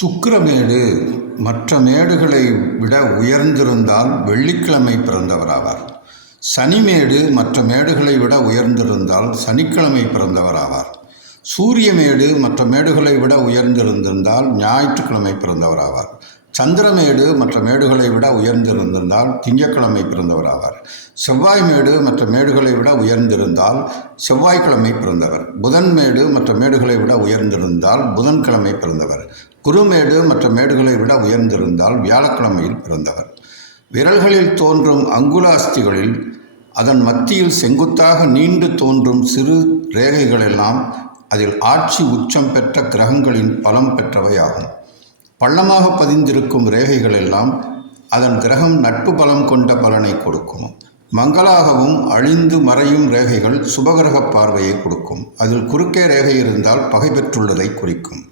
சுக்கிரமேடு மற்ற மேடுகளை விட உயர்ந்திருந்தால் வெள்ளிக்கிழமை பிறந்தவராவார். சனிமேடு மற்ற மேடுகளை விட உயர்ந்திருந்தால் சனிக்கிழமை பிறந்தவராவார். சூரியமேடு மற்ற மேடுகளை விட உயர்ந்திருந்திருந்தால் ஞாயிற்றுக்கிழமை பிறந்தவராவார். சந்திரமேடு மற்ற மேடுகளை விட உயர்ந்திருந்திருந்தால் திங்கட்கிழமை பிறந்தவராவார். செவ்வாய் மேடு மற்ற மேடுகளை விட உயர்ந்திருந்தால் செவ்வாய்க்கிழமை பிறந்தவர். புதன் மேடு மற்ற மேடுகளை விட உயர்ந்திருந்தால் புதன்கிழமை பிறந்தவர். குருமேடு மற்ற மேடுகளை விட உயர்ந்திருந்தால் வியாழக்கிழமையில் பிறந்தவர். விரல்களில் தோன்றும் அங்குலாஸ்திகளில் அதன் மத்தியில் செங்குத்தாக நீண்டு தோன்றும் சிறு ரேகைகளெல்லாம் அதில் ஆட்சி உச்சம் பெற்ற கிரகங்களின் பலம் பெற்றவையாகும். பள்ளமாக பதிந்திருக்கும் ரேகைகள் எல்லாம் அதன் கிரகம் நட்பு பலம் கொண்ட பலனை கொடுக்கும். மங்களாகவும் அழிந்து மறையும் ரேகைகள் சுபகிரக பார்வையை கொடுக்கும். அதில் குறுக்கே ரேகை இருந்தால் பகை பெற்றுள்ளதை குறிக்கும்.